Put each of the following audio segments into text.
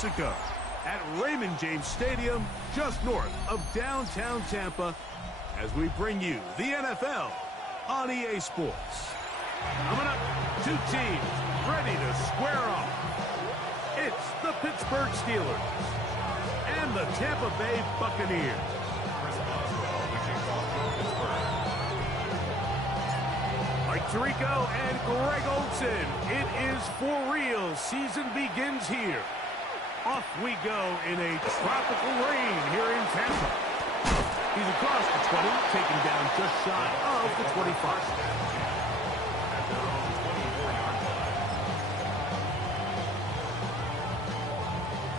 Mexico at Raymond James Stadium, just north of downtown Tampa, as we bring you the NFL on EA Sports. Coming up, two teams ready to square off. It's the Pittsburgh Steelers and the Tampa Bay Buccaneers. Mike Tirico and Greg Olsen. It is for real. Season begins here. Off we go in a tropical rain here in Tampa. He's across the 20, taken down just shy of the 25.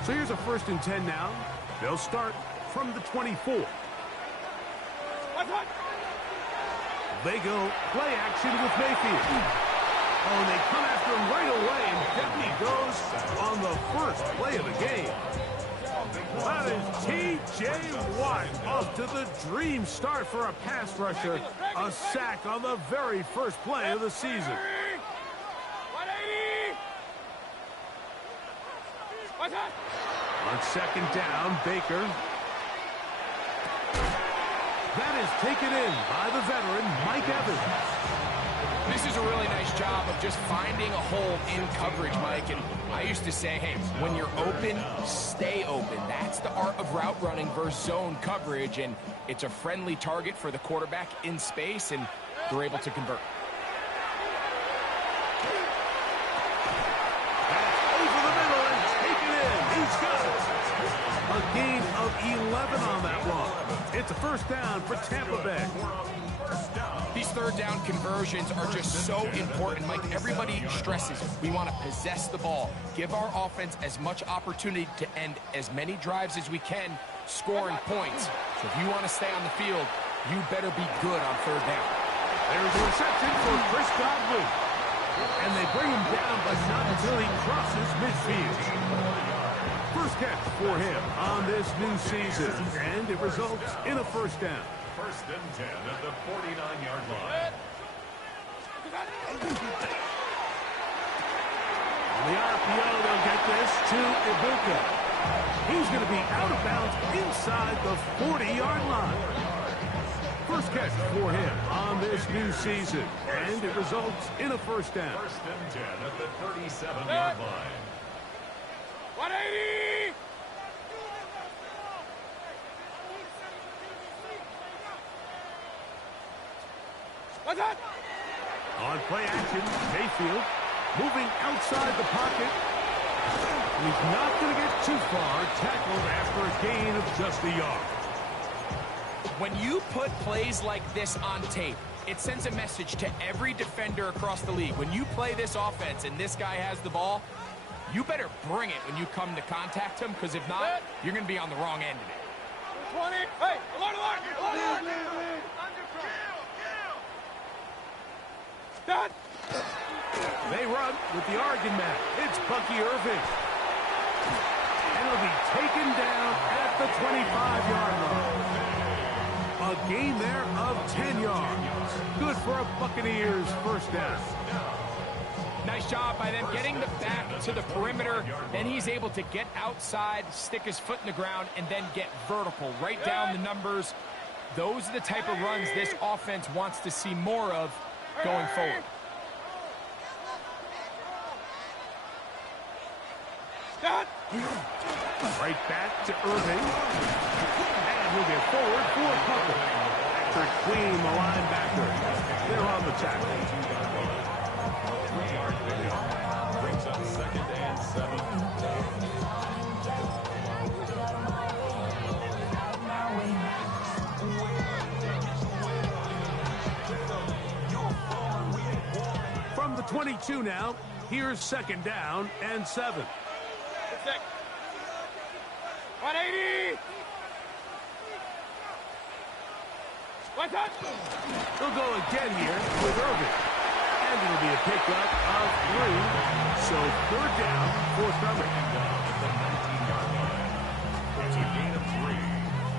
So here's a 1st and 10 now. They'll start from the 24. They go play action with Mayfield. Oh, and they come after him right away, and down he goes on the first play of the game. That is T.J. Watt off to the dream start for a pass rusher. A sack on the very first play of the season. On 2nd down, Baker. That is taken in by the veteran, Mike Evans. This is a really nice job of just finding a hole in coverage, Mike. And I used to say, hey, when you're open, stay open. That's the art of route running versus zone coverage. And it's a friendly target for the quarterback in space, and they're able to convert. Over the middle and taken in. He's got it. A gain of 11 on that one. It's a 1st down for Tampa Bay. These 3rd down conversions are just so important, Mike. Everybody stresses we want to possess the ball, give our offense as much opportunity to end as many drives as we can, scoring points. So if you want to stay on the field, you better be good on 3rd down. There's a reception for Chris Godwin. And they bring him down, but not until he crosses midfield. First catch for him on this new season, and it results in a 1st down. 1st and 10 at the 49-yard line. On the RPO, they'll get this to Ibuka. He's going to be out of bounds inside the 40-yard line. First catch for him on this new season, and it results in a 1st down. 1st and 10 at the 37-yard line. 180! What's that? On play action, Mayfield moving outside the pocket. He's not going to get too far, tackled after a gain of just a yard. When you put plays like this on tape, it sends a message to every defender across the league. When you play this offense and this guy has the ball, you better bring it when you come to contact him, because if not, you're going to be on the wrong end of it. 20. Hey, alert! Stop! They run with the Oregon man. It's Bucky Irving. And he'll be taken down at the 25-yard line. A gain there of 10 yards. Good for a Buccaneers 1st down. Nice job by them getting the back to the perimeter. Then he's able to get outside, stick his foot in the ground, and then get vertical. Right down the numbers. Those are the type of runs this offense wants to see more of going forward. Right back to Irving. And he'll get forward for a couple. Patrick Queen, the linebacker. They're on the tackle. Brings up 2nd and 7. From the 22 now, here's 2nd down and 7. 180! What's that? They'll go again here with Irving. And it'll be a pickup of 3. So 3rd down, forthcoming. At the 19-yard line. It's a gain of 3.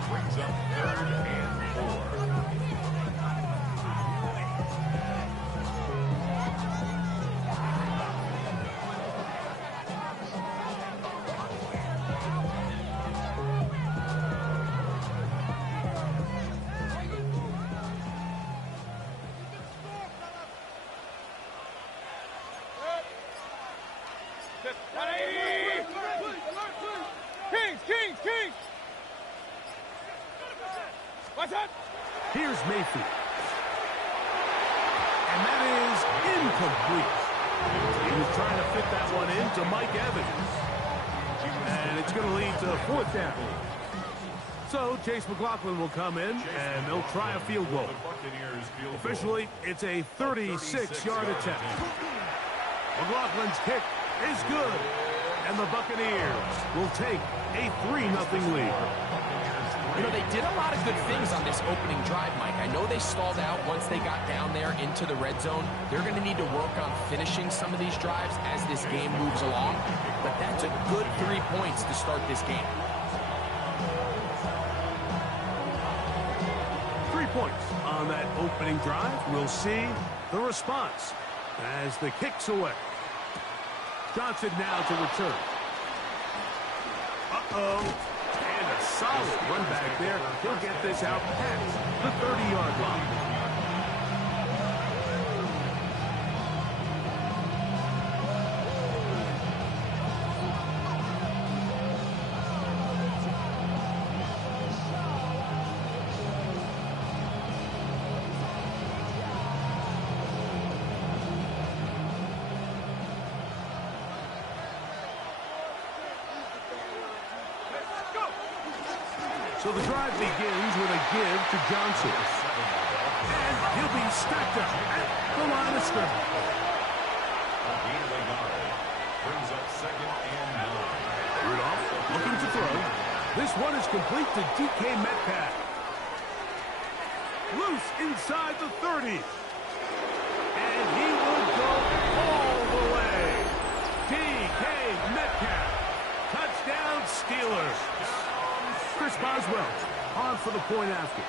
Brings up 3rd and 4. Here's Mayfield. And that is incomplete. He was trying to fit that one into Mike Evans. And it's going to lead to 4th down. So Chase McLaughlin will come in, and they'll try a field goal. Officially, it's a 36-yard attempt. McLaughlin's kick is good, and the Buccaneers will take a 3-0 lead. You know, they did a lot of good things on this opening drive, Mike. I know they stalled out once they got down there into the red zone. They're going to need to work on finishing some of these drives as this game moves along. But that's a good 3 points to start this game. 3 points on that opening drive. We'll see the response as the kick's away. Johnson now to return. And a solid run back there. He'll get this out past the 30-yard line. So the drive begins with a give to Johnson. And he'll be stacked up at the line of scrimmage. Brings up 2nd and 9. Rudolph looking to throw. This one is complete to DK Metcalf. Loose inside the 30. And he will go all the way. DK Metcalf. Touchdown Steelers. Chris Boswell on for the point after.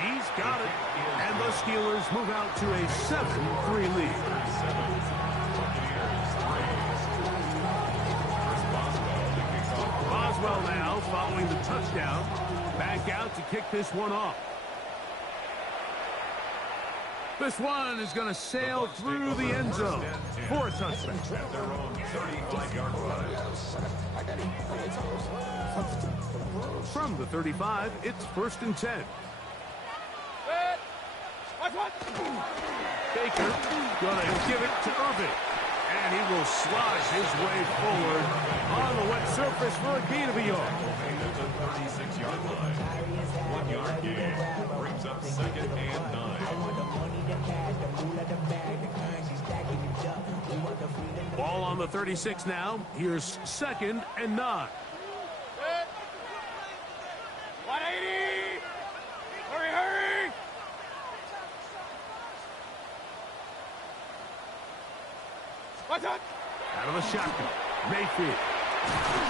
He's got it. And the Steelers move out to a 7-3 lead. Boswell now following the touchdown. Back out to kick this one off. This one is going to sail through the end zone for a touchdown. At their own 35-yard line. From the 35, it's 1st and 10. Baker going to give it to Irvin. And he will slide his way forward on the wet surface for a gain of a yard. At the 36-yard line. 1-yard gain. Brings up 2nd and 9. Ball on the 36 now. Here's 2nd and 9. 180! Hurry, hurry! What's up? Out of the shotgun. Mayfield.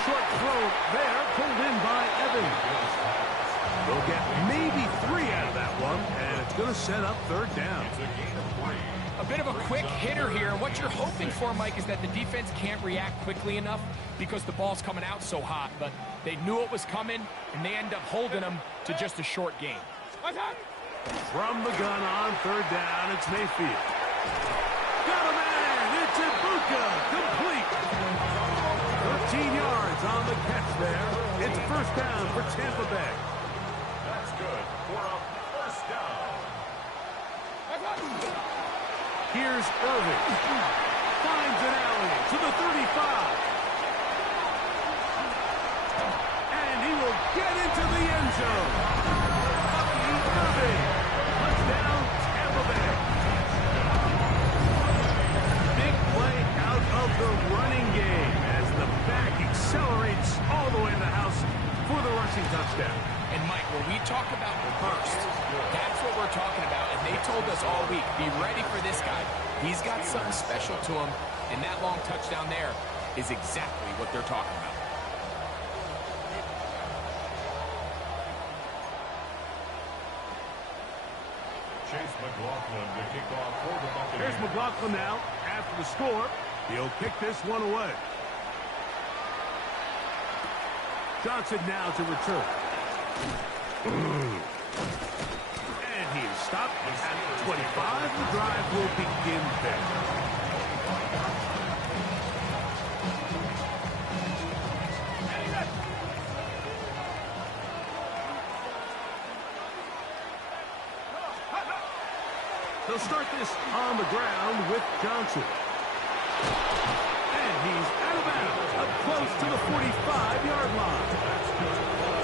Short throw there, pulled in by Evans. They'll get maybe 3 out of that one, and it's going to set up 3rd down. It's a gain of 3. A bit of a quick hitter here. And what you're hoping for, Mike, is that the defense can't react quickly enough because the ball's coming out so hot. But they knew it was coming, and they end up holding them to just a short game. What's up? From the gun on 3rd down, it's Mayfield. Got a man! It's Ibuka! Complete! 13 yards on the catch there. It's 1st down for Tampa Bay. That's good for a 1st down. What's up? Here's Irving. Finds an alley to the 35. And he will get into the end zone. Bucky Irving. Touchdown, Tampa Bay. Big play out of the running game as the back accelerates all the way in the house for the rushing touchdown. And, Mike, when we talk about burst, that's what we're talking about. And they told us all week, be ready for this guy. He's got something special to him, and that long touchdown there is exactly what they're talking about. Chase McLaughlin to kick off for the Buccaneers. Here's McLaughlin now after the score. He'll kick this one away. Johnson now to return. And he is stopped at 25. The drive will begin there. They'll start this on the ground with Johnson. And he's out of bounds, up close to the 45-yard line.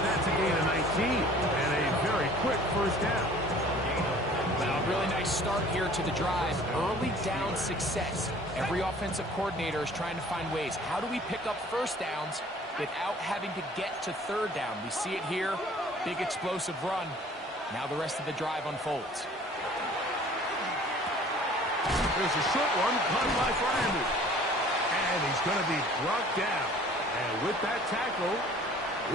That's a gain of 19 and a very quick first down. Well, really nice start here to the drive. Early down success. Every offensive coordinator is trying to find ways. How do we pick up first downs without having to get to third down? We see it here. Big explosive run. Now the rest of the drive unfolds. There's a short one caught by Fryermuth. And he's going to be brought down. And with that tackle,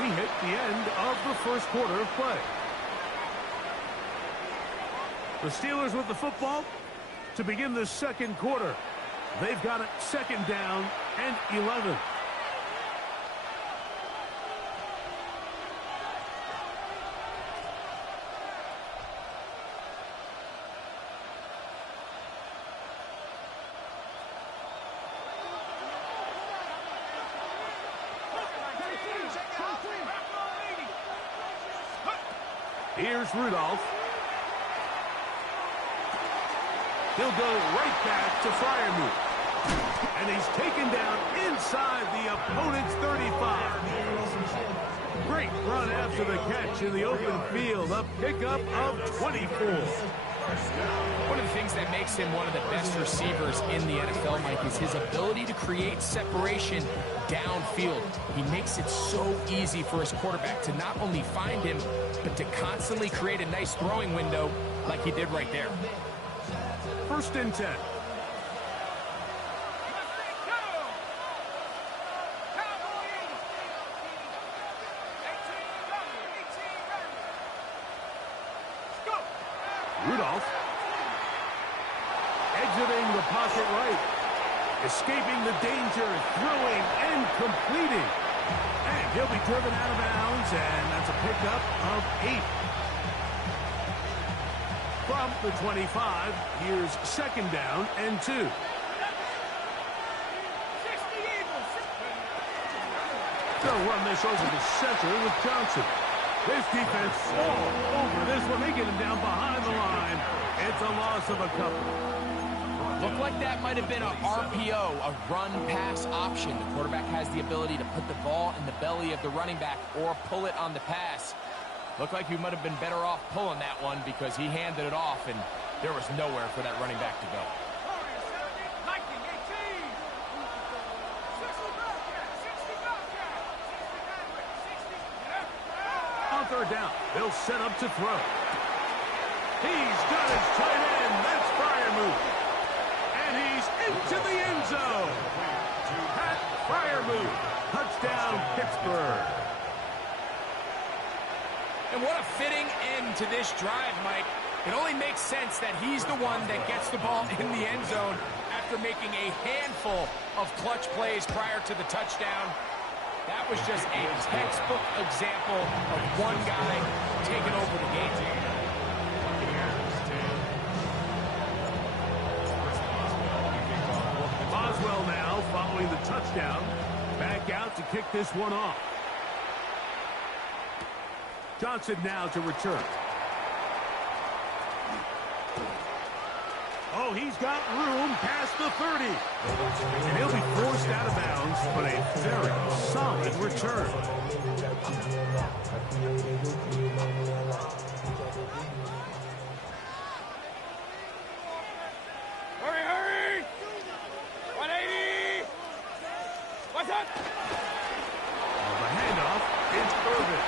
we hit the end of the first quarter of play. The Steelers with the football to begin the second quarter. They've got it second down and 11. Here's Rudolph. He'll go right back to Fryermuth. And he's taken down inside the opponent's 35. Great run after the catch in the open field. A pickup of 24. One of the things that makes him one of the best receivers in the NFL, Mike, is his ability to create separation downfield. He makes it so easy for his quarterback to not only find him, but to constantly create a nice throwing window like he did right there. First and 10. Rudolph exiting the pocket right, escaping the danger, throwing and completing. And he'll be driven out of bounds, and that's a pickup of 8. From the 25, here's second down and 2. They'll run this over the center with Johnson. This defense all over this one. They get him down behind the line. It's a loss of a couple. Looked like that might have been a RPO, a run-pass option. The quarterback has the ability to put the ball in the belly of the running back or pull it on the pass. Looked like he might have been better off pulling that one because he handed it off, and there was nowhere for that running back to go. On third down, they'll set up to throw. He's got his tight end. That's Fryermuth. And he's into the end zone. Pat Fryermuth. Touchdown, Pittsburgh. And what a fitting end to this drive, Mike. It only makes sense that he's the one that gets the ball in the end zone after making a handful of clutch plays prior to the touchdown. That was just a textbook example of one guy taking over the game. Boswell now following the touchdown. Back out to kick this one off. Johnson now to return. Oh, he's got room past the 30. And he'll be forced out of bounds, but a very solid return. Hurry, hurry! 180! What's up? The handoff is Irvin.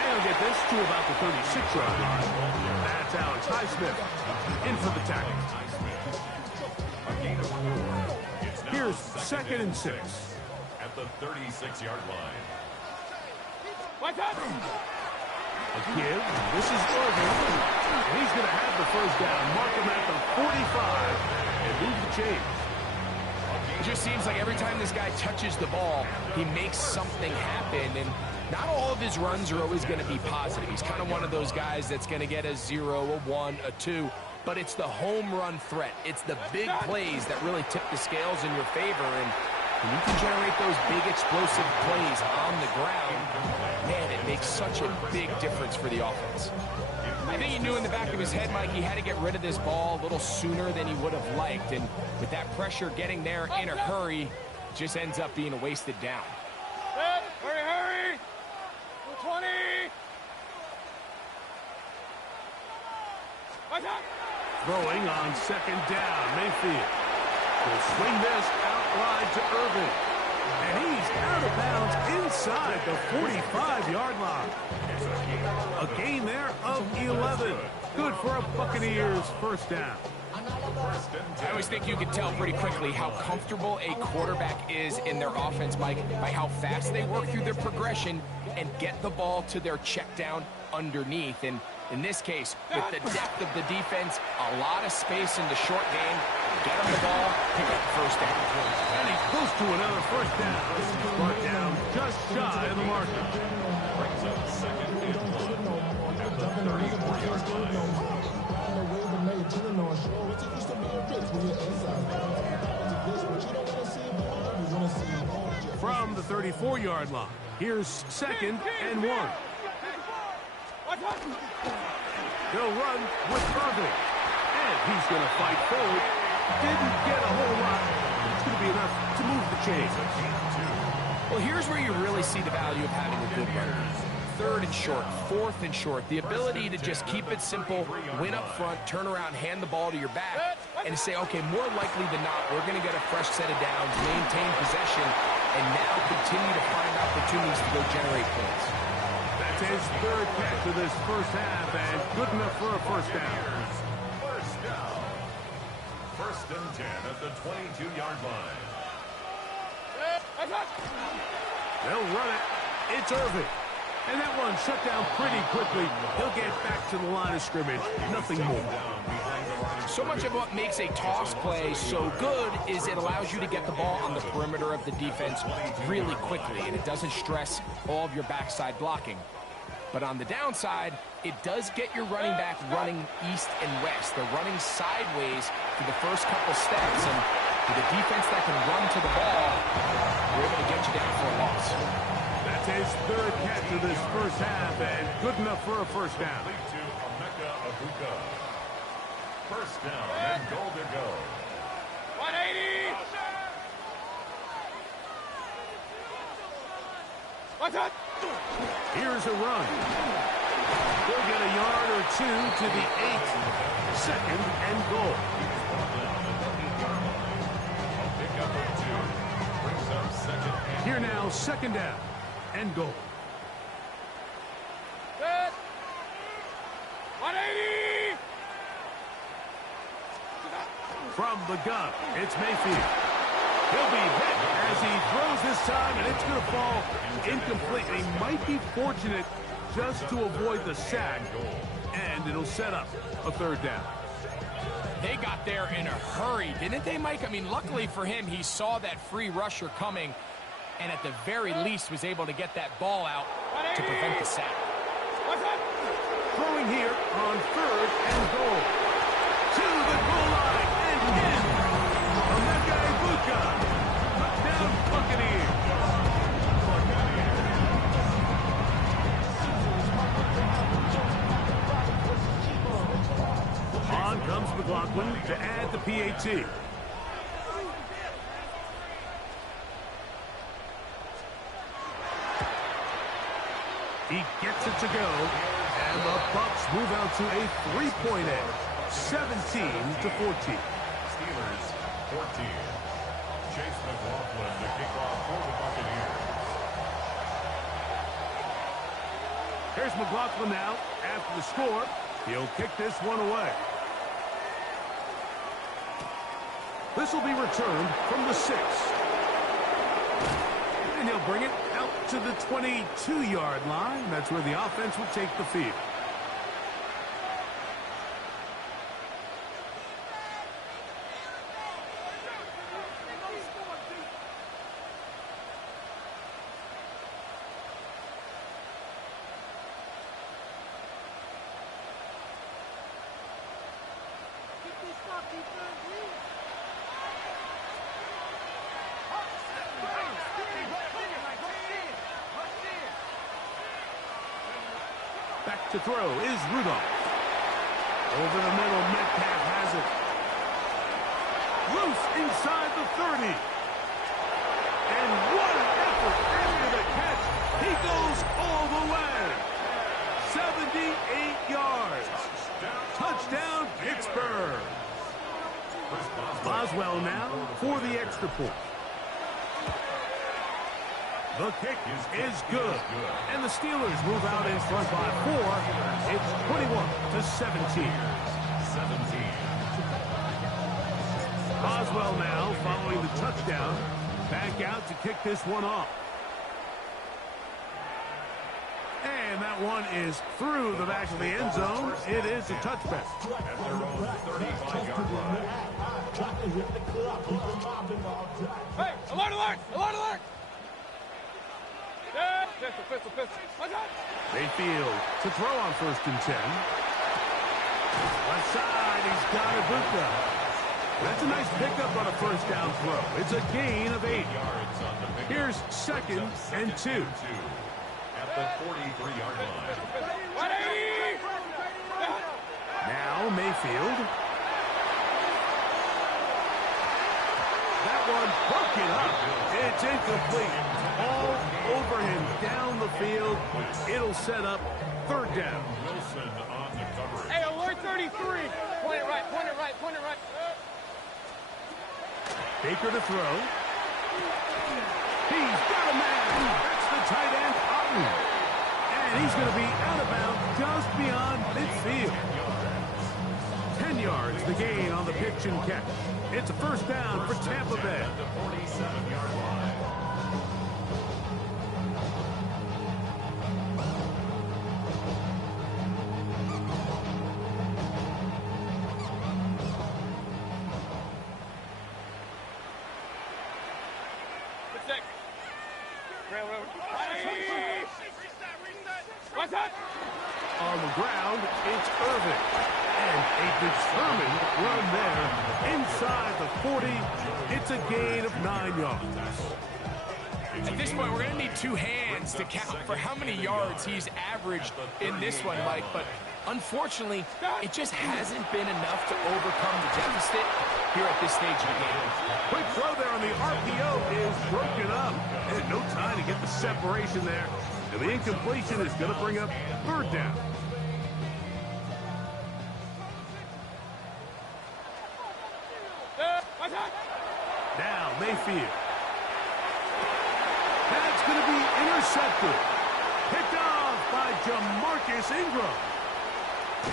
And he'll get this to about the 36-yard line. That's Alex Highsmith in for the tackle. Here's second and 6. At the 36-yard line. What's up? A give. This is Irvin. And he's going to have the first down. Mark him at the 45 and move the chains. It just seems like every time this guy touches the ball, he makes something happen. And not all of his runs are always going to be positive. He's kind of one of those guys that's going to get a 0, a 1, a 2. But it's the home run threat. It's the big plays that really tip the scales in your favor. And when you can generate those big explosive plays on the ground, man, it makes such a big difference for the offense. I think he knew in the back of his head, Mike, he had to get rid of this ball a little sooner than he would have liked. And with that pressure getting there in a hurry, just ends up being a wasted down. Hurry, hurry! 20! Throwing on second down, Mayfield will swing this out wide to Irving. And he's out of bounds inside the 45-yard line. A gain there of 11. Good for a Buccaneers first down. I always think you can tell pretty quickly how comfortable a quarterback is in their offense, Mike, by how fast they work through their progression and get the ball to their check down underneath. And in this case, with the depth of the defense, a lot of space in the short game, get him the ball, pick up the first down. And he's close to another first down. Brought down just shy of the marker. Brings up second and 1 at the 34-yard line. From the 34-yard line, here's second and 1. They'll run with Irving. And he's going to fight forward. Didn't get a whole lot. It's going to be enough to move the chains. Well, here's where you really see the value of having a good runner. Third and short, fourth and short. The ability to just keep it simple, win up front, turn around, hand the ball to your back, and say, okay, more likely than not, we're going to get a fresh set of downs, maintain possession, and now continue to find opportunities to go generate points. That's his third catch of this first half, and good enough for a first down. First down. First and 10 at the 22-yard line. They'll run it. It's Irving. And that one shut down pretty quickly. He'll get back to the line of scrimmage. Nothing more. So much of what makes a toss play so good is it allows you to get the ball on the perimeter of the defense really quickly, and it doesn't stress all of your backside blocking. But on the downside, it does get your running back running east and west. They're running sideways for the first couple steps, and with a defense that can run to the ball, they're able to get you down for a loss. That's his third catch of this first half, and good enough for a first down. To Emeka Egbuka. First down and goal to go. 180! What's up? Here's a run. They'll get a yard or two to the 8. Second and goal. Pick up a 2. Brings up second and Here now, second down and goal. Good. 180! From the gun, it's Mayfield. He'll be hit as he throws this time, and it's going to fall incomplete. He might be fortunate just to avoid the sack, and it'll set up a third down. They got there in a hurry, didn't they, Mike? I mean, luckily for him, he saw that free rusher coming, and at the very least was able to get that ball out to prevent the sack. What's up? Throwing here on third and goal. To the goal line and in. Emeka Egbuka. Touchdown Buccaneers. On comes McLaughlin to add the PAT. He gets it to go, and the Bucs move out to a 3-point edge, 17-14. Steelers 14. Chase McLaughlin to kick off for the Buccaneers. Here's McLaughlin now after the score. He'll kick this one away. This will be returned from the 6. And he'll bring it out to the 22-yard line. That's where the offense will take the field. Back to throw is Rudolph. Over the middle, Metcalf has it. Loose inside the 30. And what an effort after the catch. He goes all the way. 78 yards. Touchdown, Pittsburgh. Boswell now for the extra point. The kick is good. And the Steelers move out in front by 4. It's 21-17. Boswell now following the touchdown. Back out to kick this one off. And that one is through the back of the end zone. It is a touchback. At their own 35-yard line. Hey, alert, alert, alert, alert! Yeah, pistol. What's up? Mayfield to throw on 1st and 10. Left side, he's got Ibuka. That's a nice pickup on a 1st down throw. It's a gain of 8. Here's 2nd and 2. At the 43-yard line. 180! Now Mayfield. That one broken up. It's incomplete. All over him down the field. It'll set up 3rd down. Wilson on the coverage. Hey, alert 33! Point it right. Baker to throw. He's got a man. That's the tight end, Otten. And he's going to be out of bounds just beyond midfield. 10 yards, the gain on the pitch and catch. It's a 1st down for Tampa Bay. At the 47-yard line. What's up? On the ground, it's Irvin. And a determined run there inside the 40. It's a gain of 9 yards. At this point, we're going to need 2 hands to count for how many yards he's averaged in this one, Mike. But unfortunately, it just hasn't been enough to overcome the deficit here at this stage of the game. Quick throw there on the RPO is broken up. And no time to get the separation there. And the incompletion is going to bring up 3rd down. What's up? Now Mayfield. That's going to be intercepted. Picked off by Jamarcus Ingram.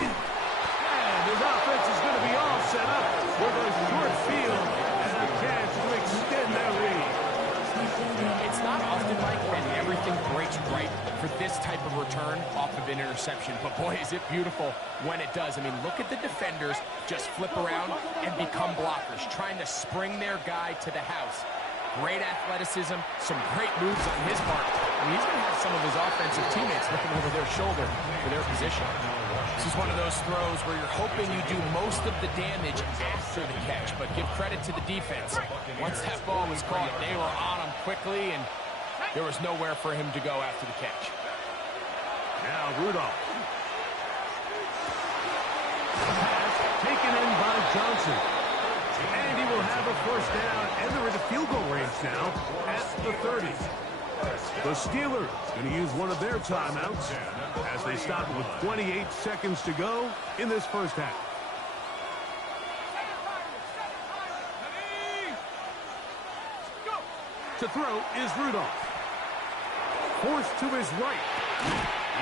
And his offense is going to be all set up with a short field and a chance to extend their lead. It's not often, Mike, when everything breaks right for this type of return off of an interception. But boy, is it beautiful when it does. I mean, look at the defenders just flip around and become blockers, trying to spring their guy to the house. Great athleticism, some great moves on his part. And he's going to have some of his offensive teammates looking over their shoulder for their position. This is one of those throws where you're hoping you do most of the damage after the catch, but give credit to the defense. Once that ball was caught, they were on him quickly, and there was nowhere for him to go after the catch. Now Rudolph. Pass taken in by Johnson. And he will have a 1st down, and they're in the field goal range now at the 30. The Steelers going to use one of their timeouts as they stop with 28 seconds to go in this 1st half. To throw is Rudolph. Forced to his right.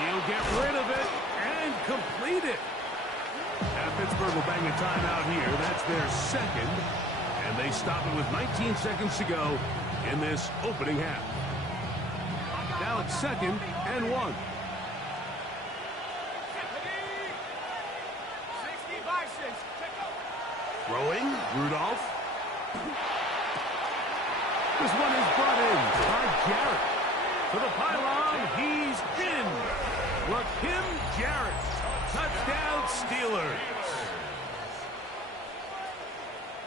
He'll get rid of it and complete it. Now Pittsburgh will bang a timeout here. That's their 2nd. And they stop it with 19 seconds to go in this opening half. Now it's 2nd and 1. Throwing, Rudolph. This one is brought in by Jarrett. To the pylon, he's in. Rakim Jarrett. Touchdown, Steelers.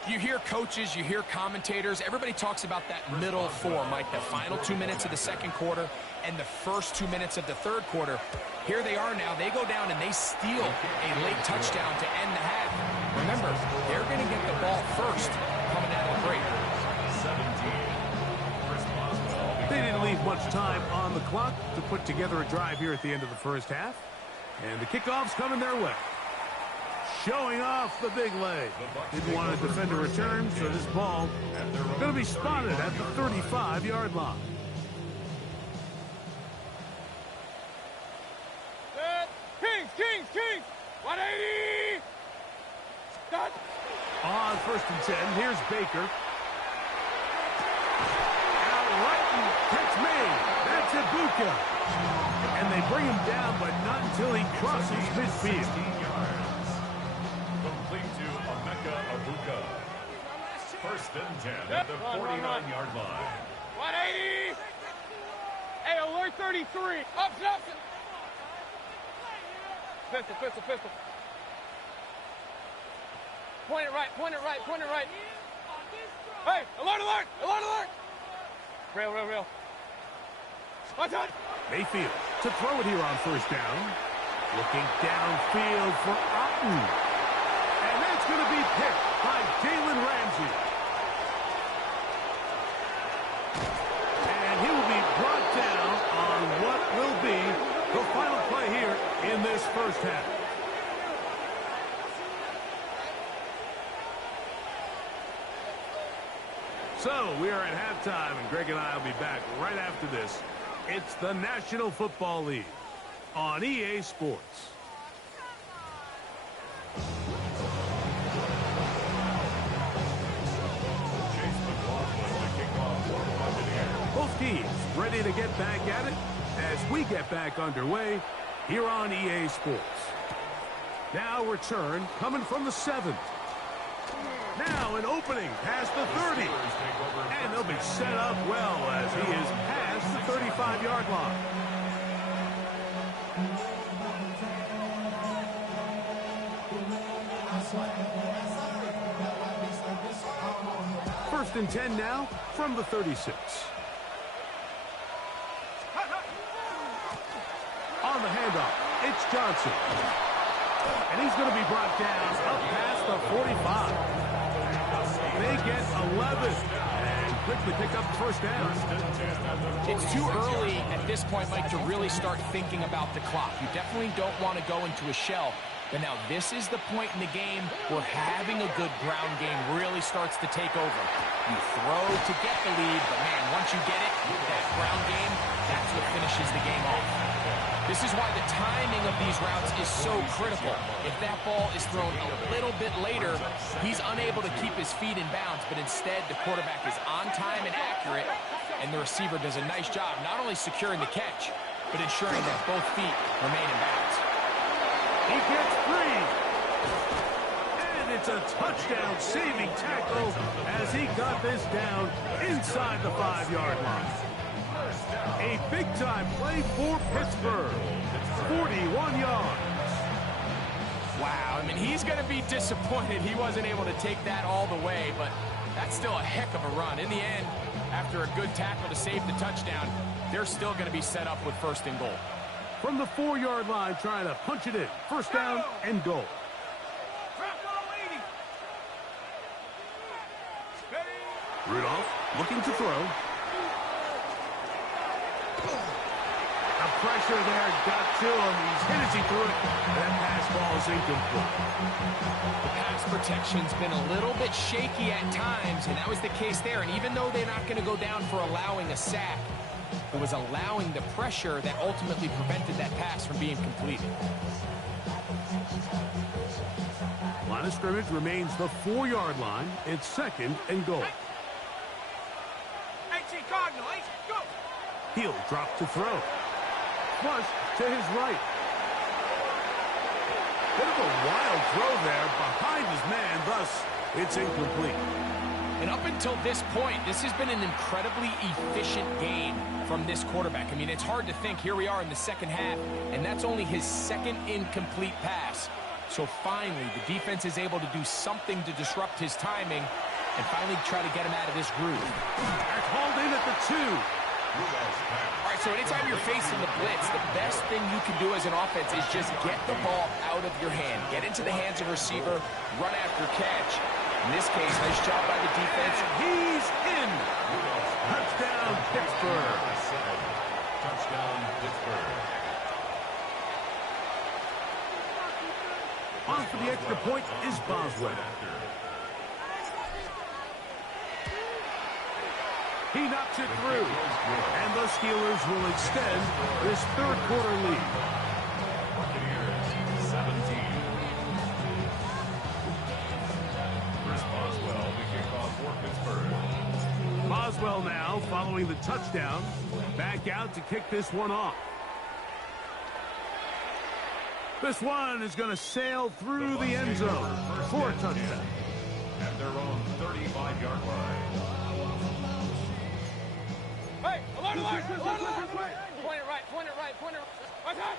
You hear coaches, you hear commentators, everybody talks about that middle four, Mike, the final 2 minutes of the second quarter and the first 2 minutes of the third quarter. Here they are now. They go down and they steal a late touchdown to end the half. Remember, they're going to get the ball first coming out of the break. 17. They didn't leave much time on the clock to put together a drive here at the end of the first half. And the kickoff's coming their way. Showing off the big leg. Didn't want to defend a return, so this ball going to be spotted at the 35-yard line. Kings! 180! Done! On 1st and 10, here's Baker. Out right and catch made. That's Ibuka. And they bring him down, but not until he crosses midfield. 16 yards. Complete to Emeka Ibuka. 1st and 10 at the 49-yard line. 180! Hey, alert 33! Up! Pistol. Point it right. Hey, alert! Rail. Watch out! Mayfield to throw it here on 1st down. Looking downfield for Otten. And that's going to be picked by Jalen Ramsey. And he will be brought down on what will be the final play here in this first half. So we are at halftime, and Greg and I will be back right after this. It's the National Football League on EA Sports. Chase McLaughlin to kick off for the Buccaneers. Both teams ready to get back at it as we get back underway here on EA Sports. Now return coming from the 7th. Now an opening past the 30. And they'll be set up well as he is past the 35-yard line. First and 10 now from the 36. On the handoff, it's Johnson. And he's going to be brought down up past the 45. They get 11 and quickly pick up the 1st down. It's too early at this point, Mike, to really start thinking about the clock. You definitely don't want to go into a shell. But now this is the point in the game where having a good ground game really starts to take over. You throw to get the lead, but man, once you get it, that ground game, that's what finishes the game off. This is why the timing of these routes is so critical. If that ball is thrown a little bit later, he's unable to keep his feet in bounds, but instead the quarterback is on time and accurate, and the receiver does a nice job not only securing the catch, but ensuring that both feet remain in bounds. He gets free. And it's a touchdown-saving tackle as he got this down inside the 5-yard line. A big-time play for Pittsburgh. 41 yards. Wow, I mean, he's going to be disappointed he wasn't able to take that all the way, but that's still a heck of a run. In the end, after a good tackle to save the touchdown, they're still going to be set up with 1st and goal. From the 4-yard line, trying to punch it in. 1st down and goal. Rudolph looking to throw. The pressure there got to him. He's hit as he threw it. That pass ball is incomplete. The pass protection's been a little bit shaky at times, and that was the case there. And even though they're not going to go down for allowing a sack, it was allowing the pressure that ultimately prevented that pass from being completed. Line of scrimmage remains the 4-yard line. It's 2nd and goal. He'll drop to throw. Flush to his right. Bit of a wild throw there behind his man, thus it's incomplete. And up until this point, this has been an incredibly efficient game from this quarterback. I mean, it's hard to think. Here we are in the second half, and that's only his 2nd incomplete pass. So finally, the defense is able to do something to disrupt his timing and finally try to get him out of this groove. That's hauled in at the 2. All right, so anytime you're facing the blitz, the best thing you can do as an offense is just get the ball out of your hand. Get into the hands of a receiver, run after catch. In this case, nice job by the defense. He's in. Touchdown, Pittsburgh. Touchdown, Pittsburgh. On for the extra point is Boswell. He knocks it through. And the Steelers will extend this third quarter lead. Buccaneers, 17. Chris Boswell, the kickoff for Pittsburgh. Boswell now following the touchdown. Back out to kick this one off. This one is going to sail through the end zone for a touchdown. At their own 35-yard line. Hey, alert, alert, alert, alert. Point it right, point it right, point it right. Watch out.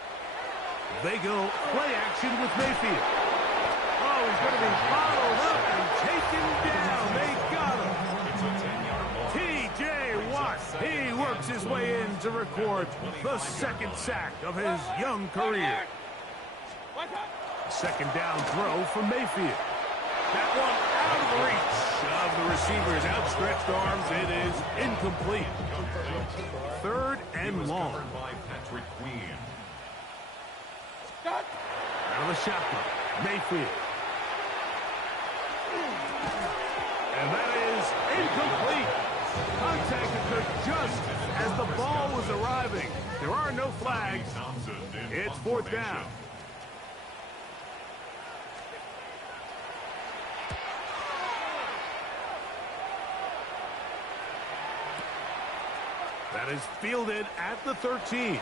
They go play action with Mayfield. Oh, he's going to be bottled up and taken down. They got him. It's a 10-yard ball. T.J. Watt, he works his way in to record the second sack of his young career. Watch out. Second down throw for Mayfield. That one out of reach of the receiver's outstretched arms. It is incomplete. Third and long. Covered by Patrick Queen. Stop. Out of the shotgun, Mayfield. And that is incomplete. Contact occurred just as the ball was arriving. There are no flags. It's fourth down. That is fielded at the 13.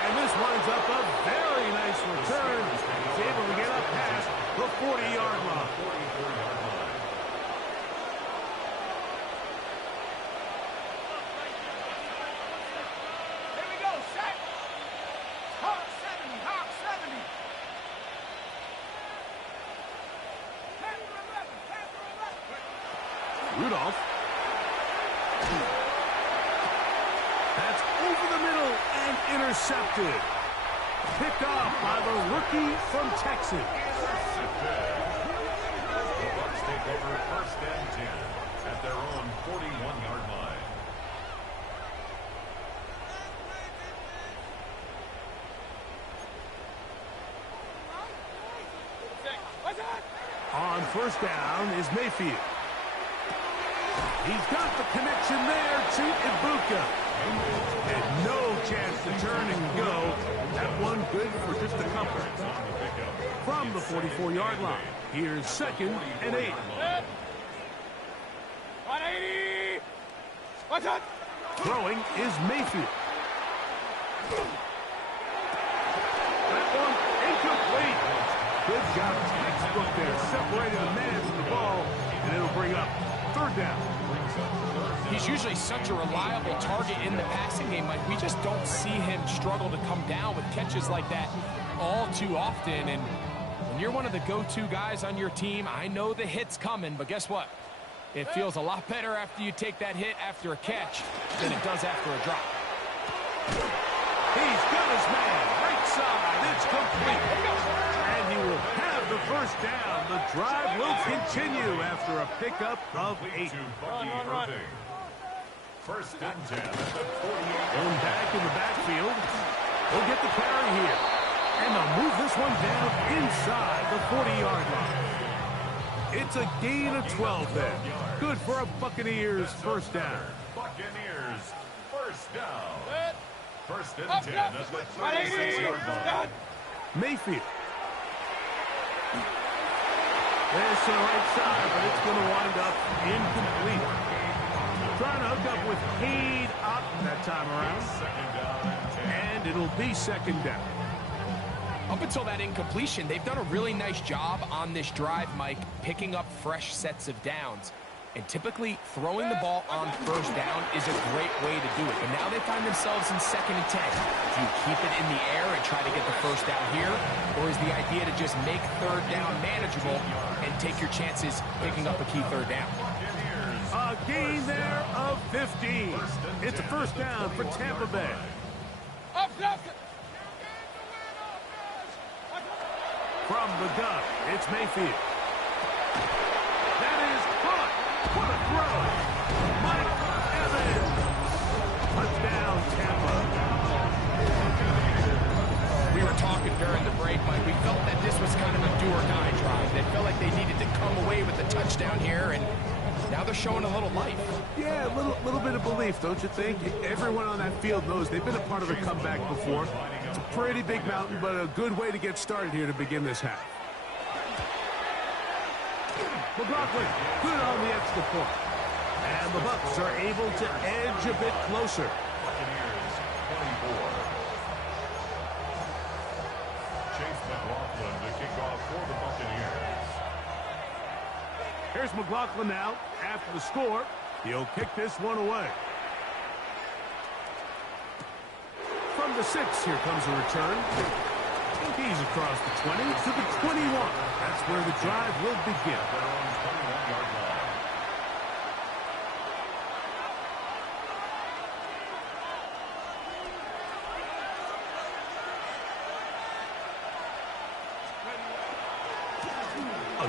And this winds up a very nice return. He's able to get up past the 40-yard line. 44-yard line. Here we go, set. Hawk 70, Hawk 70. Panther 11, Panther 11. Rudolph. That's over the middle and intercepted. Picked off by the rookie from Texas. The Bucs take over first and 10 at their own 41-yard line. Watch out. On first down is Mayfield. He's got the connection there to Ibuka. And no chance to turn and go. That one good for just a couple. From the 44-yard line, here's second and 8. 180. Watch out. Throwing is Mayfield. That one incomplete. Good job, textbook there. Separated the man from the ball, and it'll bring up third down. He's usually such a reliable target in the passing game. Like, we just don't see him struggle to come down with catches like that all too often. And when you're one of the go-to guys on your team, I know the hit's coming, but guess what? It feels a lot better after you take that hit after a catch than it does after a drop. He's got his man. Right side. It's complete. And he will have the first down. The drive will continue after a pickup of 8. Run. First and 10 at the 48. Going back in the backfield. He'll get the carry here. And they'll move this one down inside the 40-yard line. It's a gain of 12 then. Good for a Buccaneers first down. Buccaneers first down. Set. First and Up, 10 up. at the 180. 36-yard line. Mayfield. There's to the right side, but it's going to wind up incomplete. Trying to hook up with Cade up that time around. Second down and 10. And it'll be second down. Up until that incompletion, they've done a really nice job on this drive, Mike, picking up fresh sets of downs. And typically, throwing the ball on first down is a great way to do it. But now they find themselves in 2nd and 10. Do you keep it in the air and try to get the first down here? Or is the idea to just make 3rd down manageable and take your chances picking up a key 3rd down? A gain there of 15. It's a first down for Tampa Bay. From the gun, it's Mayfield. That is caught. What a throw. Mike Evans. Touchdown, Tampa. We were talking during the break, Mike. We felt that this was kind of a do-or-die drive. They felt like they needed to come away with a touchdown here, and now they're showing a little life. Yeah, a little bit of belief, don't you think? Everyone on that field knows they've been a part of a comeback before. It's a pretty big mountain, but a good way to get started here to begin this half. McLaughlin, good on the extra point. And the Bucs are able to edge a bit closer. Buccaneers 24. Chase McLaughlin to kick off for the Buccaneers. Here's McLaughlin now. After the score, he'll kick this one away. From the 6, here comes a return. He's across the 20 to the 21. That's where the drive will begin. Their own 21-yard line.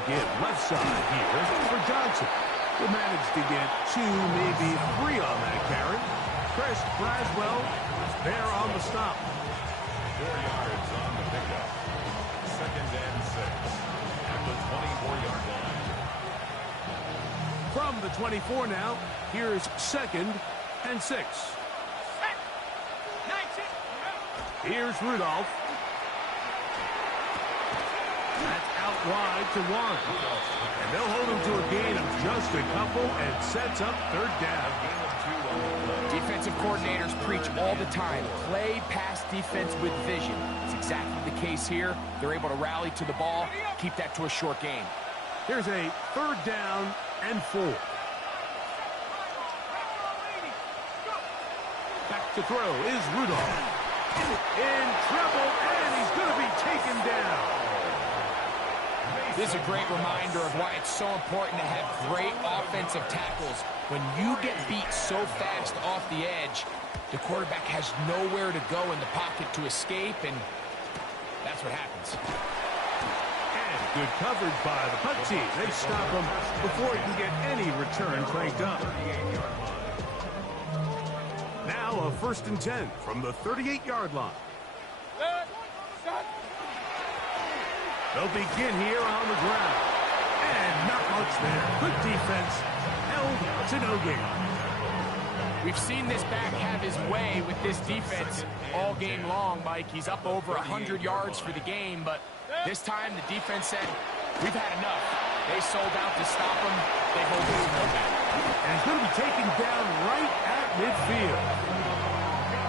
Again, left side here for Johnson. Who managed to get 2, maybe 3 on that carry. Chris Braswell is there on the stop. 4 yards on the pickup. 2nd and 6 at the 24-yard line. From the 24 now, here's 2nd and 6. Here's Rudolph. That's out wide to Warren. And they'll hold him to a gain of just a couple and sets up 3rd down. Defensive coordinators preach all the time, play pass defense with vision. It's exactly the case here. They're able to rally to the ball, keep that to a short game. Here's a 3rd down and 4. Back to throw is Rudolph. In trouble, and he's going to be taken down. This is a great reminder of why it's so important to have great offensive tackles. When you get beat so fast off the edge, the quarterback has nowhere to go in the pocket to escape, and that's what happens. And good coverage by the punt team. They stop him before he can get any return cranked up. Now a 1st and 10 from the 38-yard line. They'll begin here on the ground. And not much there. Good defense. Held to no gain. We've seen this back have his way with this defense all game long, Mike. He's up over 100 yards for the game, but this time the defense said, we've had enough. They sold out to stop him. They hold him to no back. And he's going to be taken down right at midfield.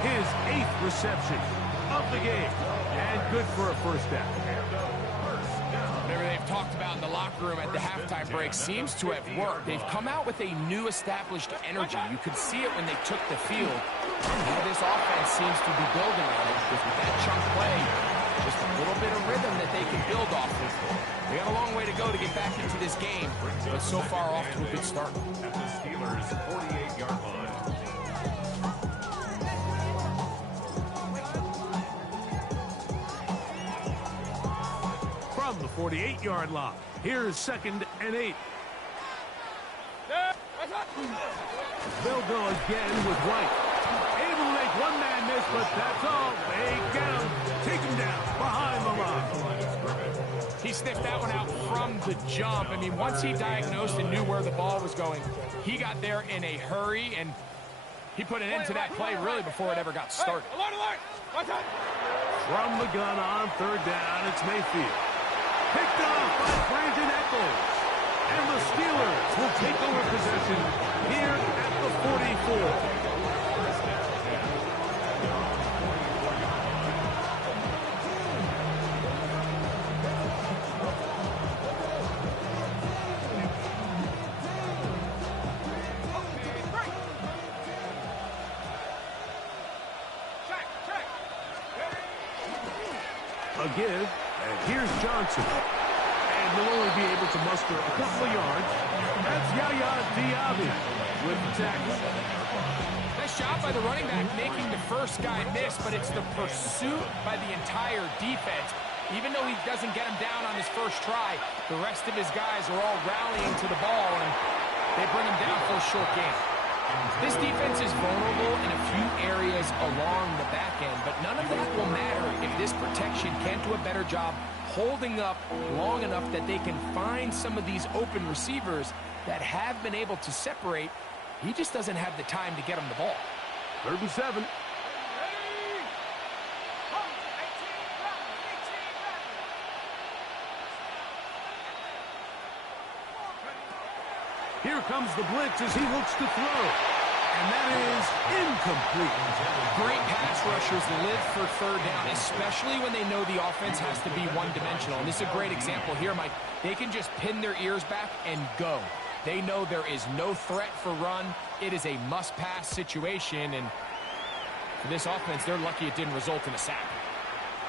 His 8th reception of the game. And good for a 1st down. Whatever they've talked about in the locker room at the halftime break seems to have worked. They've come out with a new established energy. You could see it when they took the field. Now this offense seems to be building on it because with that chunk play, just a little bit of rhythm that they can build off of. They got a long way to go to get back into this game, but so far off to a good start. At the Steelers' 48-yard line. From the 48-yard line, here's 2nd and 8. They'll go again with White. Able to make one man miss, but that's all. They get him. Take him down behind the line. He sniffed that one out from the jump. I mean, once he diagnosed and knew where the ball was going, he got there in a hurry, and he put an end to that play really before it ever got started. From the gun on 3rd down, it's Mayfield. Picked off by Brandon Echols. And the Steelers will take over possession here at the 44. A give, and here's Johnson. And he'll only be able to muster a couple of yards. That's Yaya Diaby with the tackle. Nice job by the running back making the first guy miss, but it's the pursuit by the entire defense. Even though he doesn't get him down on his first try, the rest of his guys are all rallying to the ball, and they bring him down for a short gain. This defense is vulnerable in a few areas along the back end, but none of that will matter if this protection can't do a better job holding up long enough that they can find some of these open receivers that have been able to separate. He just doesn't have the time to get him the ball. 3rd and 7. Here comes the blitz as he looks to throw. And that is incomplete. Great pass rushers live for 3rd down, especially when they know the offense has to be one-dimensional. And this is a great example here, Mike. They can just pin their ears back and go. They know there is no threat for run. It is a must-pass situation, and for this offense, they're lucky it didn't result in a sack.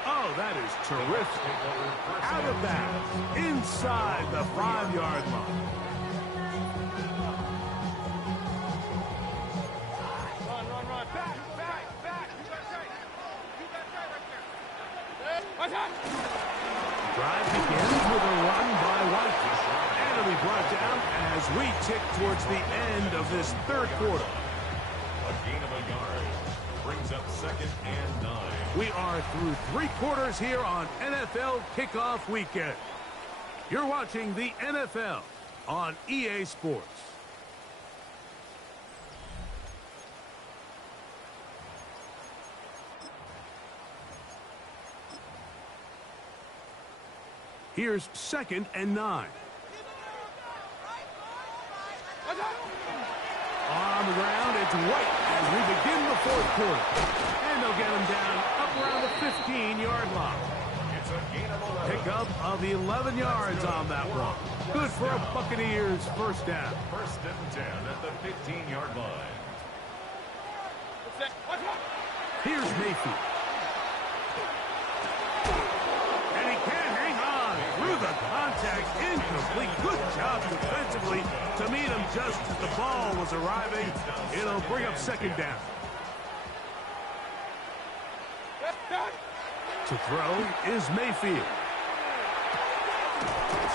Oh, that is terrific. Out of bounds, inside the 5-yard line. Run. Back. You got right. You got right there. Watch out. Drive begins with a run by White. And it'll be brought down as we tick towards the end of this 3rd quarter. A gain of a yard brings up 2nd and 9. We are through 3 quarters here on NFL Kickoff Weekend. You're watching the NFL on EA Sports. Here's 2nd and 9. On the ground, it's White as we begin the 4th quarter. And they'll get him down up around the 15-yard line. It's a gain of 11. Pickup of 11 yards on that one. Good for a Buccaneers 1st down. 1st and 10 at the 15-yard line. Here's Mayfield. And he can't hang on through the contact. Incomplete. Good job defensively to meet him just as the ball was arriving. It'll bring up 2nd down. To throw is Mayfield.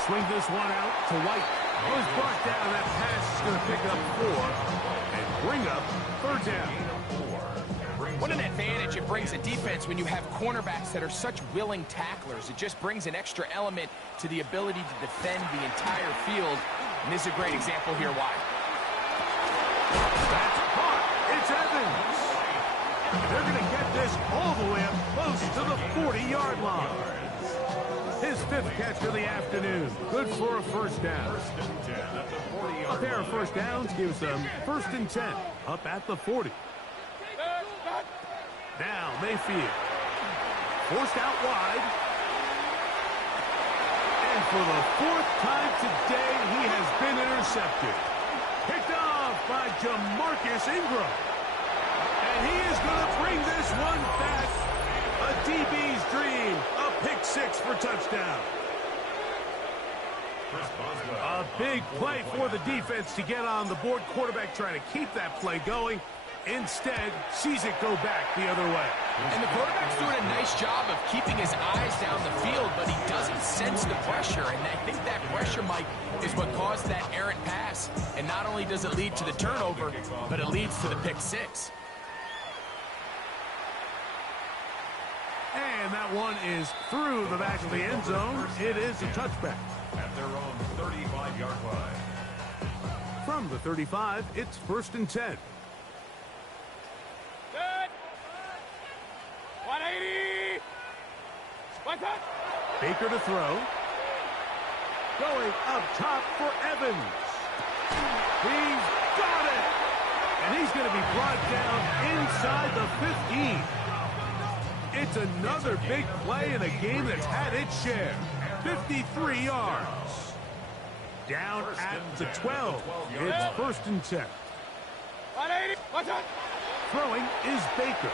Swing this one out to White. Was brought down. That pass is going to pick up 4 and bring up 3rd down. What an advantage it brings a defense when you have cornerbacks that are such willing tacklers. It just brings an extra element to the ability to defend the entire field. And this is a great example here why. That's caught. It's Evans. They're going to get this all the way up close to the 40-yard line. His 5th catch of the afternoon. Good for a 1st down. A pair of 1st downs gives them 1st and 10 up at the 40. Now Mayfield. Forced out wide. And for the 4th time today, he has been intercepted. Picked off by Jamarcus Ingram. And he is going to bring this one back. A DB's dream. A pick 6 for touchdown. A big play for the defense to get on the board. Quarterback trying to keep that play going. Instead, sees it go back the other way. And the quarterback's doing a nice job of keeping his eyes down the field, but he doesn't sense the pressure. And I think that pressure, Mike, is what caused that errant pass. And not only does it lead to the turnover, but it leads to the pick 6. And that one is through the back of the end zone. It is a touchback. At their own 35-yard line. From the 35, it's 1st and 10. Good. 180. What's up? Baker to throw. Going up top for Evans. He's got it. And he's going to be brought down inside the 15. It's another big play in a game that's had its share. 53 yards. Down at the 12. It's 1st and 10. 180. What's up? Throwing is Baker.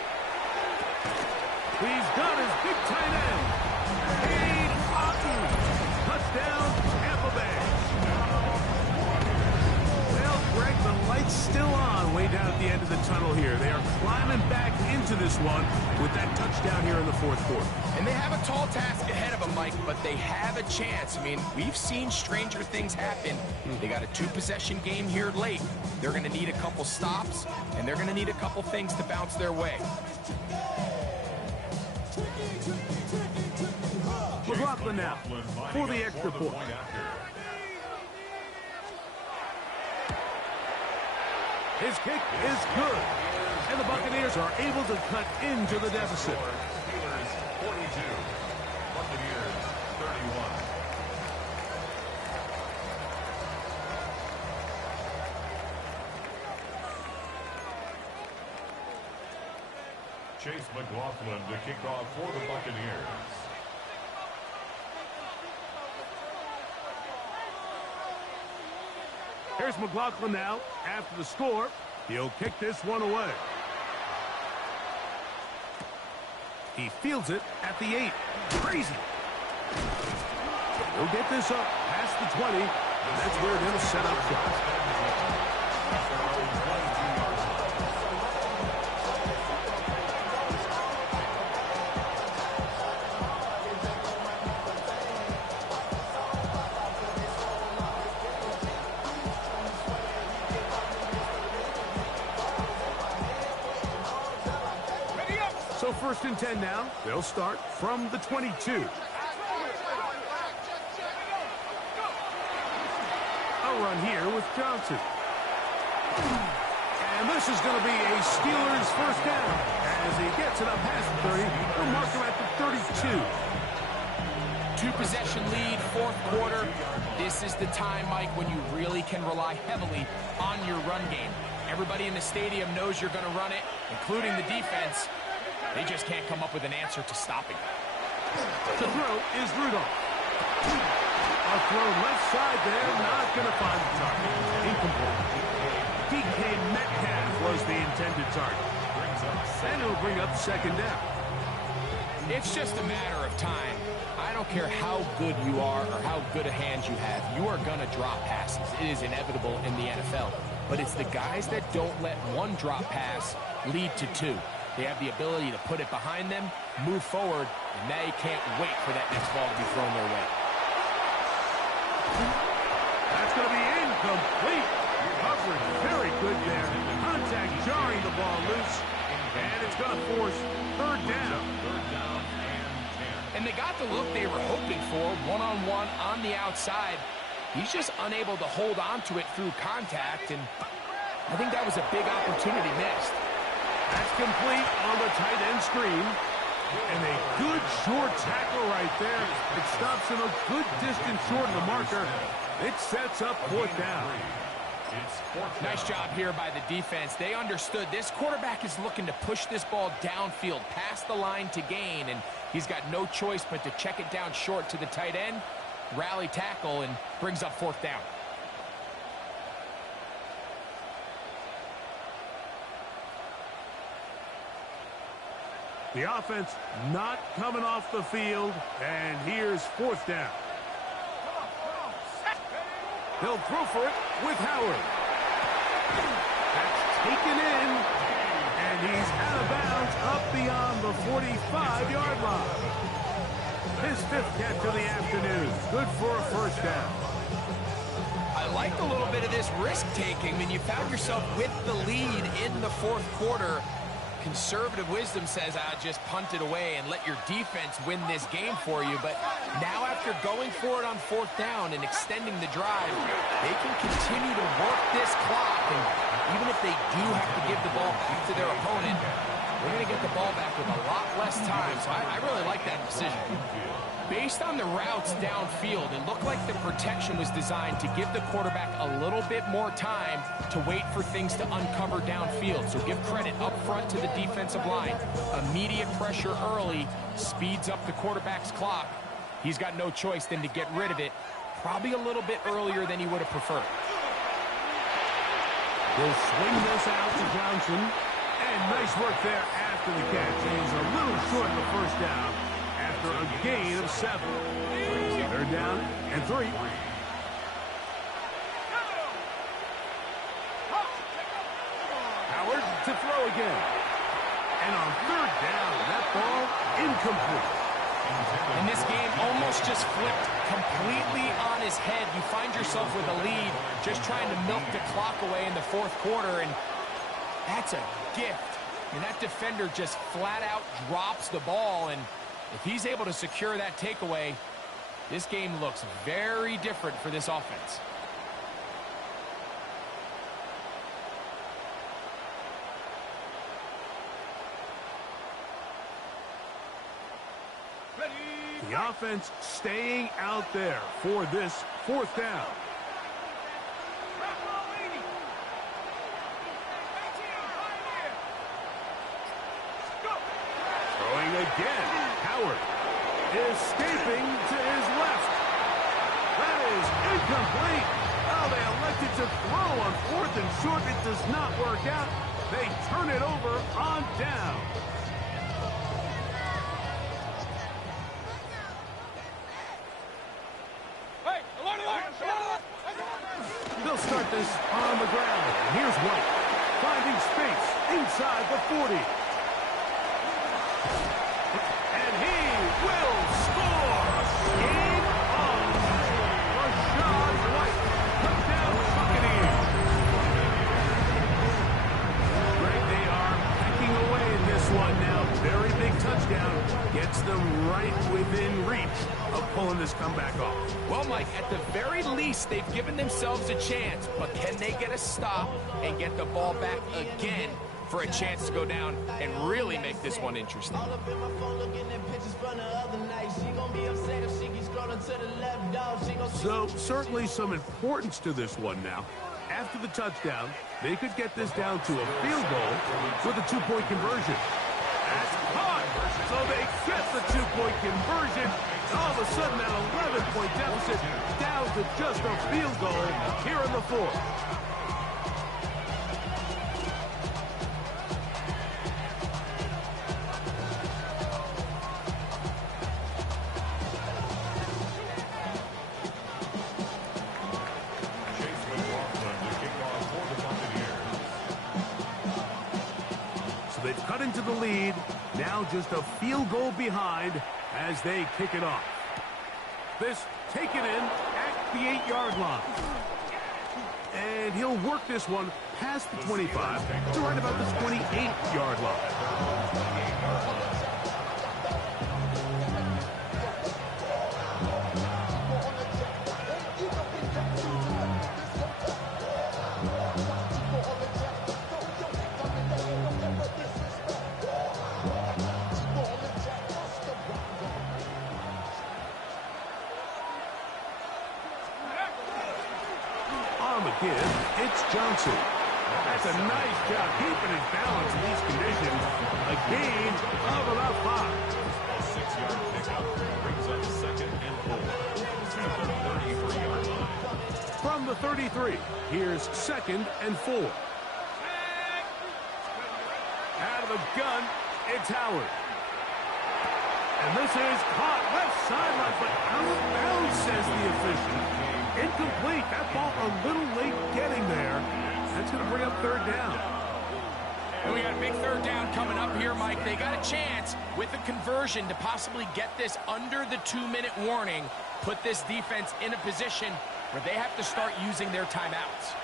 He's got his big tight end. still on way down at the end of the tunnel here. They are climbing back into this one with that touchdown here in the fourth quarter. And they have a tall task ahead of them, Mike, but they have a chance. I mean, we've seen stranger things happen. They got a 2-possession game here late. They're going to need a couple stops, and they're going to need a couple things to bounce their way. McLaughlin now for the extra point. His kick is good. And the Buccaneers are able to cut into the deficit. Steelers 42, Buccaneers 31. Chase McLaughlin to kick off for the Buccaneers. Here's McLaughlin now after the score. He'll kick this one away. He fields it at the 8. Crazy. He'll get this up past the 20. And that's where they'll set up shop. So 1st and 10 now. They'll start from the 22. A run here with Johnson. And this is going to be a Steelers first down. As he gets it up past the 30, we'll mark him at the 32. 2-possession lead, fourth quarter. This is the time, Mike, when you really can rely heavily on your run game. Everybody in the stadium knows you're going to run it, including the defense. They just can't come up with an answer to stopping it. The throw is Rudolph. A throw left side there, not going to find the target. Incomplete. DK Metcalf was the intended target. And it'll bring up 2nd down. It's just a matter of time. I don't care how good you are or how good a hand you have. You are going to drop passes. It is inevitable in the NFL. But it's the guys that don't let one drop pass lead to 2. They have the ability to put it behind them, move forward, and they can't wait for that next ball to be thrown their way. That's going to be incomplete. Coverage very good there. Contact jarring the ball loose. And it's going to force 3rd down. And they got the look they were hoping for, one-on-one on the outside. He's just unable to hold on to it through contact, and I think that was a big opportunity missed. That's complete on the tight end screen. And a good short tackle right there. It stops him a good distance short of the marker. It sets up 4th down. Nice job here by the defense. They understood this quarterback is looking to push this ball downfield past the line to gain, and he's got no choice but to check it down short to the tight end, rally tackle, and brings up 4th down. The offense not coming off the field, and here's 4th down. He'll throw for it with Howard. That's taken in, and he's out of bounds up beyond the 45-yard line. His 5th catch of the afternoon. Good for a 1st down. I liked a little bit of this risk-taking. When you found yourself with the lead in the 4th quarter, conservative wisdom says, just punt it away and let your defense win this game for you. But now after going for it on 4th down and extending the drive, they can continue to work this clock. And even if they do have to give the ball back to their opponent, they're going to get the ball back with a lot less time. So I really like that decision. Based on the routes downfield, it looked like the protection was designed to give the quarterback a little bit more time to wait for things to uncover downfield. So give credit up front to the defensive line. Immediate pressure early speeds up the quarterback's clock. He's got no choice than to get rid of it, probably a little bit earlier than he would have preferred. He'll swing this out to Johnson. And nice work there after the catch. He's a little short of the 1st down after a gain of 7. 3rd down and 3. Howard to throw again. And on third down, that ball incomplete. And this game almost just flipped completely on his head. You find yourself with a lead, just trying to milk the clock away in the fourth quarter, and that's a gift. And that defender just flat out drops the ball, and if he's able to secure that takeaway, this game looks very different for this offense. The offense staying out there for this fourth down. Throwing again. Howard escaping to his left. That is incomplete. Oh, they elected to throw on fourth and short. It does not work out. They turn it over on down. They'll start this on the ground. Here's White, finding space inside the 40. And he will score! Game on! Rachaad White, touchdown Buccaneers. Greg, they are pecking away in this one now. Very big touchdown. Gets them right within reach of pulling this comeback off. Well, Mike, at the very least, they've given themselves a chance, but can they get a stop and get the ball back again for a chance to go down and really make this one interesting? So, certainly some importance to this one now. After the touchdown, they could get this down to a field goal with a two-point conversion. That's caught! So they get the two-point conversion. All of a sudden, that 11-point deficit down to just a field goal here in the fourth. Chase McLaughlin to kick off for the Buccaneers. So they've cut into the lead. Now just a field goal behind as they kick it off. This taken in at the 8-yard line. And he'll work this one past the 25 to right about the 28-yard line. It's Johnson. That's a nice job keeping his balance in these conditions. A gain of about 5. A 6-yard pickup brings up 2nd and 4 at the 33-yard line. From the 33, here's 2nd and 4. Out of the gun, it's Howard. And this is caught left sideline, but out of bounds, says the official. Incomplete. That ball a little late getting there. That's going to bring up third down. And we got a big third down coming up here, Mike. They got a chance with a conversion to possibly get this under the 2-minute warning, put this defense in a position where they have to start using their timeouts.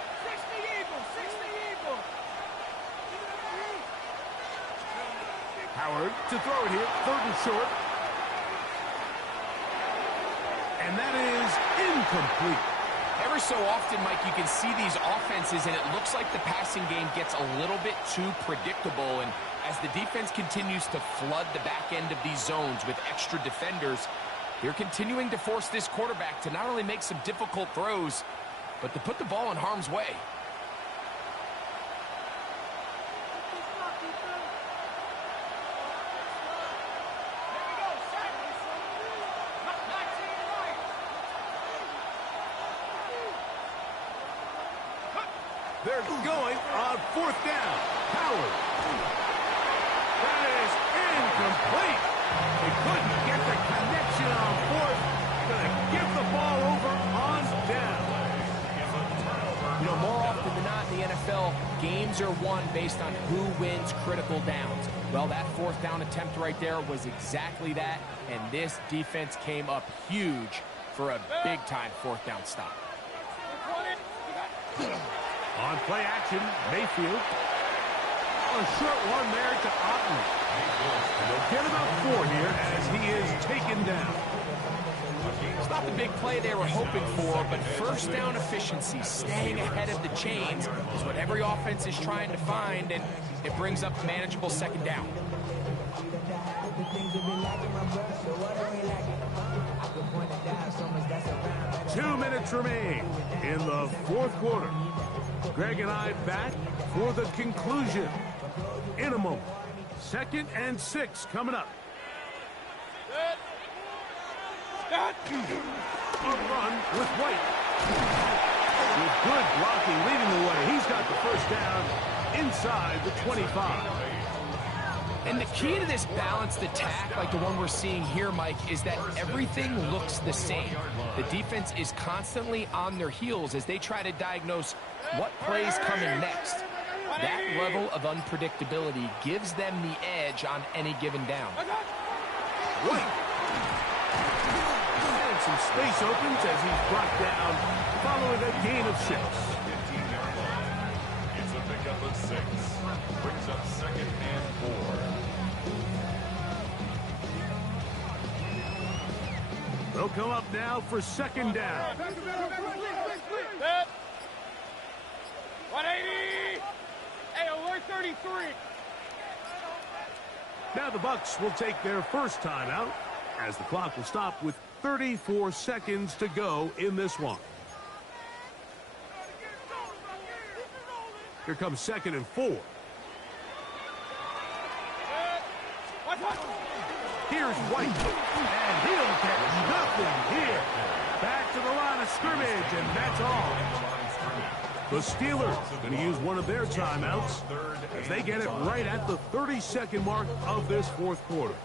Howard to throw it here, 3rd and short. And that is incomplete. Ever so often, Mike, you can see these offenses, and it looks like the passing game gets a little bit too predictable. And as the defense continues to flood the back end of these zones with extra defenders, they're continuing to force this quarterback to not only make some difficult throws, but to put the ball in harm's way. They're going on 4th down. Howard. That is incomplete. They couldn't get the connection on 4th. Going to give the ball over on down. You know, more often than not in the NFL, games are won won based on who wins critical downs. Well, that fourth down attempt right there was exactly that, and this defense came up huge for a big-time fourth down stop. On play action, Mayfield. A short one there to Otten. And they'll get about 4 here as he is taken down. It's not the big play they were hoping for, but first down efficiency, staying ahead of the chains, is what every offense is trying to find, and it brings up manageable second down. Two minutes remain in the fourth quarter. Greg and I back for the conclusion in a moment. 2nd and 6 coming up. A run with White. With good blocking leading the way. He's got the first down inside the 25. And the key to this balanced attack, like the one we're seeing here, Mike, is that everything looks the same. The defense is constantly on their heels as they try to diagnose what play's coming next. That level of unpredictability gives them the edge on any given down. White. And some space opens as he's brought down following a gain of 6. 15-yard line. It's a pickup of 6. Brings up 2nd and 4. They'll come up now for 2nd down. 180. Hey, alert 33. Now the Bucs will take their first timeout as the clock will stop with 34 seconds to go in this one. Here comes 2nd and 4. Here's White, and he'll get nothing here. Back to the line of scrimmage, and that's all. The Steelers going to use one of their timeouts as they get it right at the 30-second mark of this fourth quarter.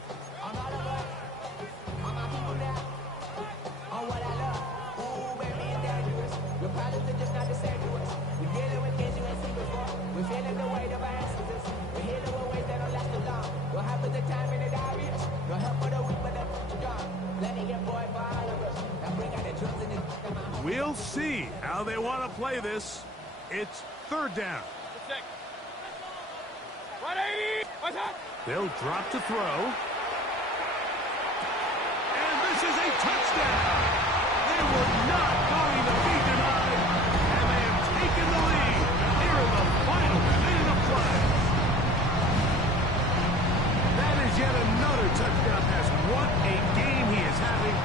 We'll see how they want to play this. It's 3rd down. 180. They'll drop to throw. And this is a touchdown. They were not going to be denied. And they have taken the lead here in the final minute of play. That is yet another touchdown pass. What a game he is having,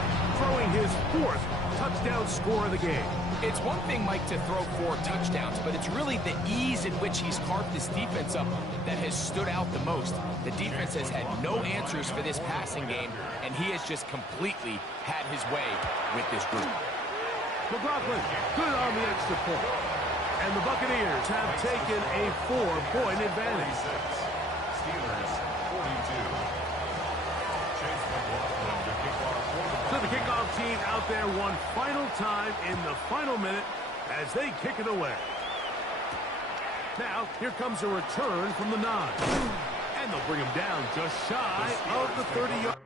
throwing his 4th touchdown score of the game. It's one thing, Mike, to throw 4 touchdowns, but it's really the ease in which he's carved this defense up that has stood out the most. The defense has had no answers for this passing game, and he has just completely had his way with this group. McLaughlin, good on the extra point. And the Buccaneers have taken a 4-point advantage. Steelers 42. Chase McLaughlin to kick off. So the kickoff team out there one final time in the final minute as they kick it away. Now, here comes a return from the 9. And they'll bring him down just shy of the 30-yard.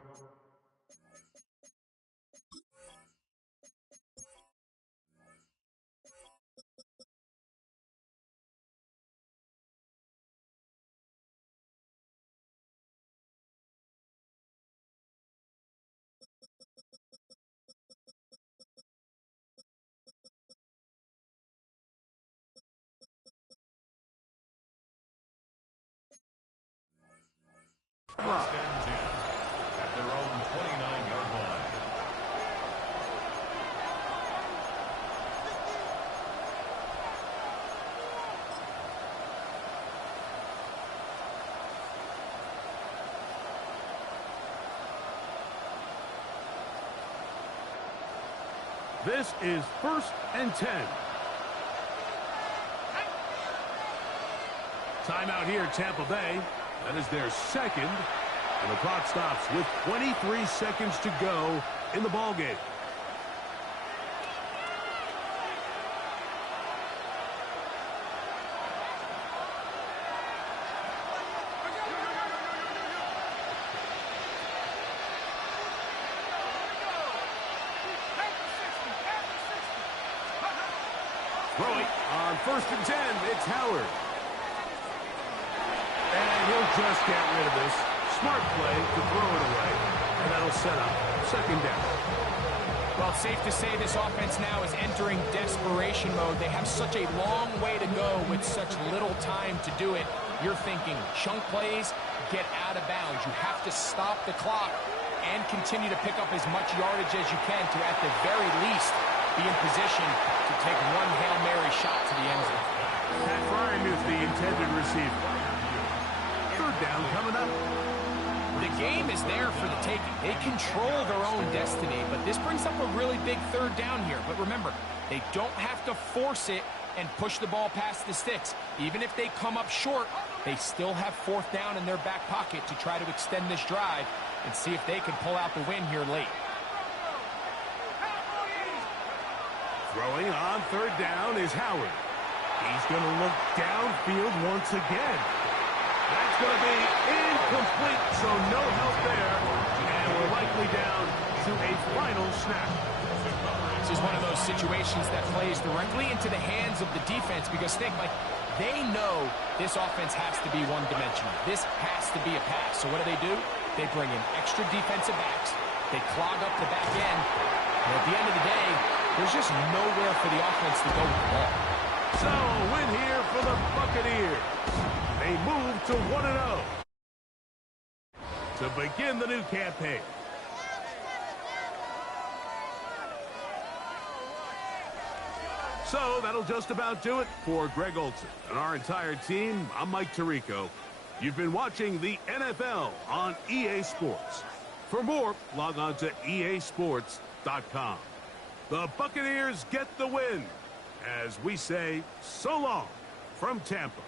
First and 10 at their own 29-yard line. This is 1st and 10. Timeout here, Tampa Bay. That is their 2nd. And the clock stops with 23 seconds to go in the ballgame. Throwing on 1st and 10, it's Howard. And he'll just get rid of this. Smart play to throw it away. And that'll set up 2nd down. Well, it's safe to say this offense now is entering desperation mode. They have such a long way to go with such little time to do it. You're thinking chunk plays, get out of bounds. You have to stop the clock and continue to pick up as much yardage as you can to, at the very least, be in position to take one Hail Mary shot to the end zone. Pat Ryan is the intended receiver. 3rd down coming up. The game is there for the taking. They control their own destiny, but this brings up a really big 3rd down here. But remember, they don't have to force it and push the ball past the sticks. Even if they come up short, they still have 4th down in their back pocket to try to extend this drive and see if they can pull out the win here late. Throwing on 3rd down is Howard. He's going to look downfield once again. That's going to be incomplete, so no help there. And we're likely down to a final snap. This is one of those situations that plays directly into the hands of the defense because think, like, they know this offense has to be one-dimensional. This has to be a pass. So what do? They bring in extra defensive backs. They clog up the back end. And at the end of the day, there's just nowhere for the offense to go with the ball. So, a win here for the Buccaneers. They move to 1-0 to begin the new campaign. So, that'll just about do it for Greg Olsen and our entire team. I'm Mike Tirico. You've been watching the NFL on EA Sports. For more, log on to easports.com. The Buccaneers get the win as we say so long from Tampa.